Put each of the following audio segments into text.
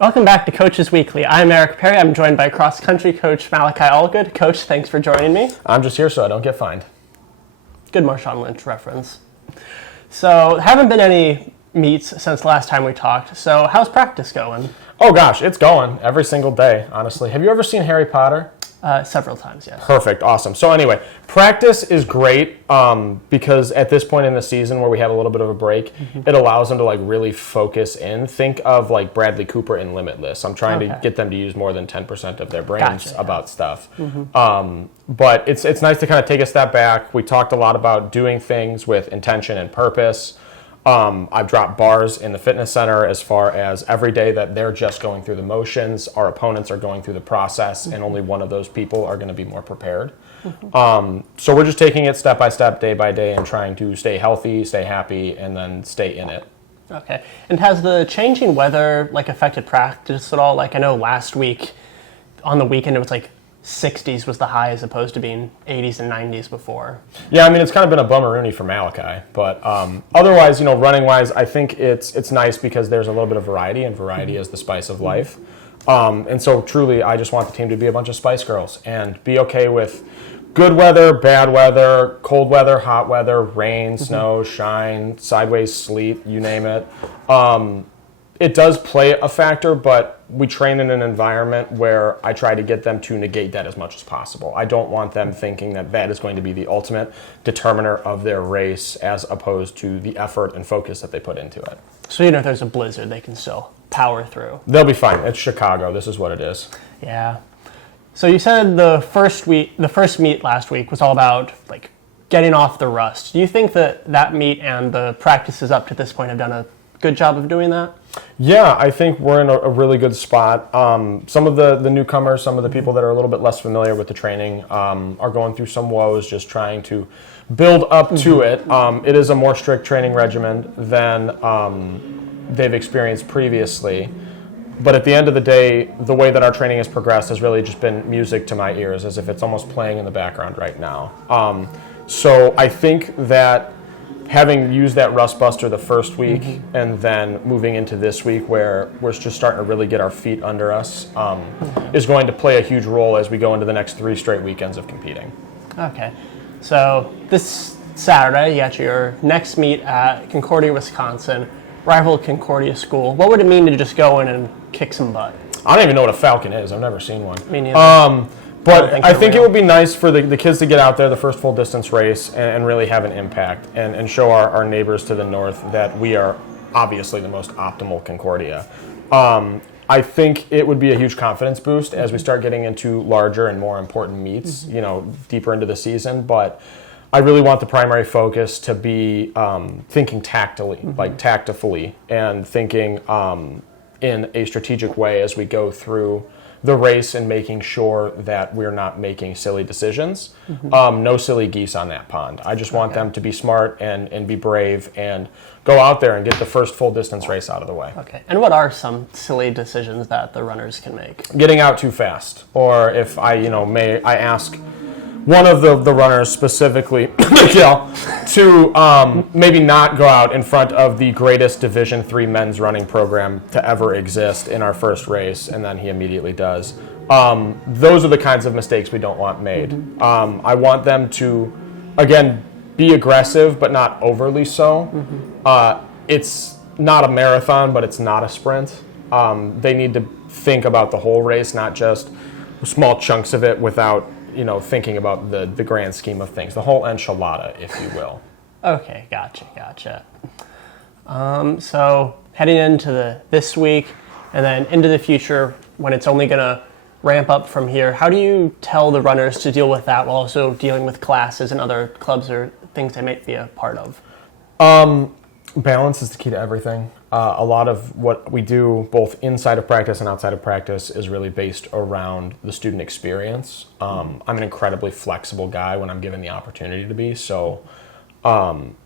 Welcome back to Coaches Weekly. I'm Eric Perry. I'm joined by cross-country coach Malachi Allgood. Coach, thanks for joining me. I'm just here so I don't get fined. Good Marshawn Lynch reference. So, there haven't been any meets since the last time we talked. So, how's practice going? Oh gosh, it's going every single day, honestly. Have you ever seen Harry Potter? Several times, yes. Perfect, awesome. So anyway, practice is great because at this point in the season where we have a little bit of a break, it allows them to like really focus in. Think of like Bradley Cooper in Limitless. I'm trying to get them to use more than 10% of their brains about stuff. But it's nice to kind of take a step back. We talked a lot about doing things with intention and purpose. I've dropped bars in the fitness center as far as every day that they're just going through the motions, our opponents are going through the process, and only one of those people are going to be more prepared. So we're just taking it step by step, day by day, and trying to stay healthy, stay happy, and then stay in it. Okay. And has the changing weather affected practice at all? Like I know last week on the weekend it was like 60s was the high as opposed to being 80s and 90s before. Yeah, I mean, it's kind of been a bummeroonie for Malachi. But otherwise, running-wise, I think it's nice because there's a little bit of variety, and variety is the spice of life. And so truly, I just want the team to be a bunch of Spice Girls and be okay with good weather, bad weather, cold weather, hot weather, rain, snow, shine, sideways sleet, you name it. It does play a factor, but we train in an environment where I try to get them to negate that as much as possible. I don't want them thinking that that is going to be the ultimate determiner of their race as opposed to the effort and focus that they put into it. So if there's a blizzard, they can still power through. They'll be fine. It's Chicago. This is what it is. Yeah. So you said the first meet last week was all about getting off the rust. Do you think that meet and the practices up to this point have done a good job of doing that? Yeah, I think we're in a really good spot. Some of the newcomers, some of the people that are a little bit less familiar with the training are going through some woes just trying to build up to it. It is a more strict training regimen than they've experienced previously. But at the end of the day, the way that our training has progressed has really just been music to my ears, as if it's almost playing in the background right now. So I think that having used that rust buster the first week and then moving into this week where we're just starting to really get our feet under us is going to play a huge role as we go into the next 3 straight weekends of competing. Okay. So this Saturday, you got your next meet at Concordia, Wisconsin, rival Concordia school. What would it mean to just go in and kick some butt? I don't even know what a Falcon is. I've never seen one. Me neither. But I think it would be nice for the kids to get out there, the first full distance race, and really have an impact and show our neighbors to the north that we are obviously the most optimal Concordia. I think it would be a huge confidence boost as we start getting into larger and more important meets, deeper into the season. But I really want the primary focus to be thinking tactfully, and thinking in a strategic way as we go through the race and making sure that we're not making silly decisions. No silly geese on that pond. I just want them to be smart and be brave and go out there and get the first full distance race out of the way. Okay. And what are some silly decisions that the runners can make? Getting out too fast. Or if I ask one of the runners specifically, Miguel, to maybe not go out in front of the greatest Division III men's running program to ever exist in our first race, and then he immediately does. Those are the kinds of mistakes we don't want made. I want them to, again, be aggressive, but not overly so. It's not a marathon, but it's not a sprint. They need to think about the whole race, not just small chunks of it without thinking about the grand scheme of things, the whole enchilada, if you will. Okay, gotcha. So heading into this week and then into the future when it's only going to ramp up from here, how do you tell the runners to deal with that while also dealing with classes and other clubs or things they might be a part of? Balance is the key to everything. A lot of what we do, both inside of practice and outside of practice, is really based around the student experience. I'm an incredibly flexible guy when I'm given the opportunity to be. So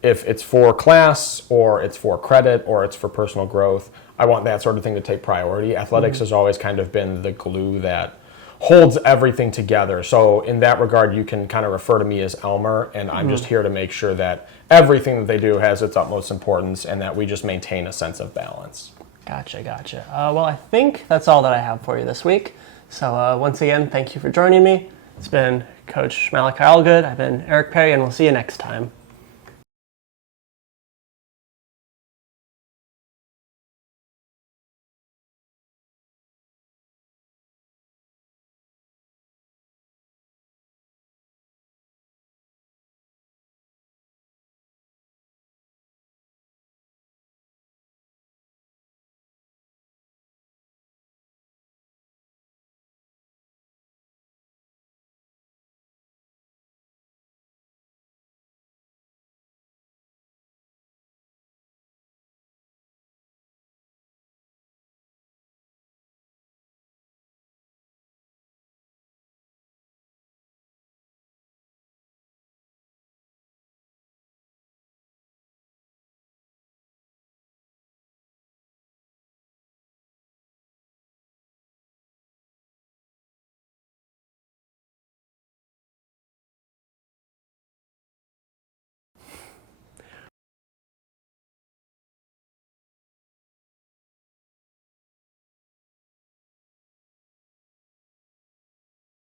if it's for class or it's for credit or it's for personal growth, I want that sort of thing to take priority. Athletics has always kind of been the glue that holds everything together. So in that regard, you can kind of refer to me as Elmer, and I'm just here to make sure that everything that they do has its utmost importance and that we just maintain a sense of balance. Gotcha. Well, I think that's all that I have for you this week. So once again, thank you for joining me. It's been Coach Malachi Allgood. I've been Eric Perry, and we'll see you next time.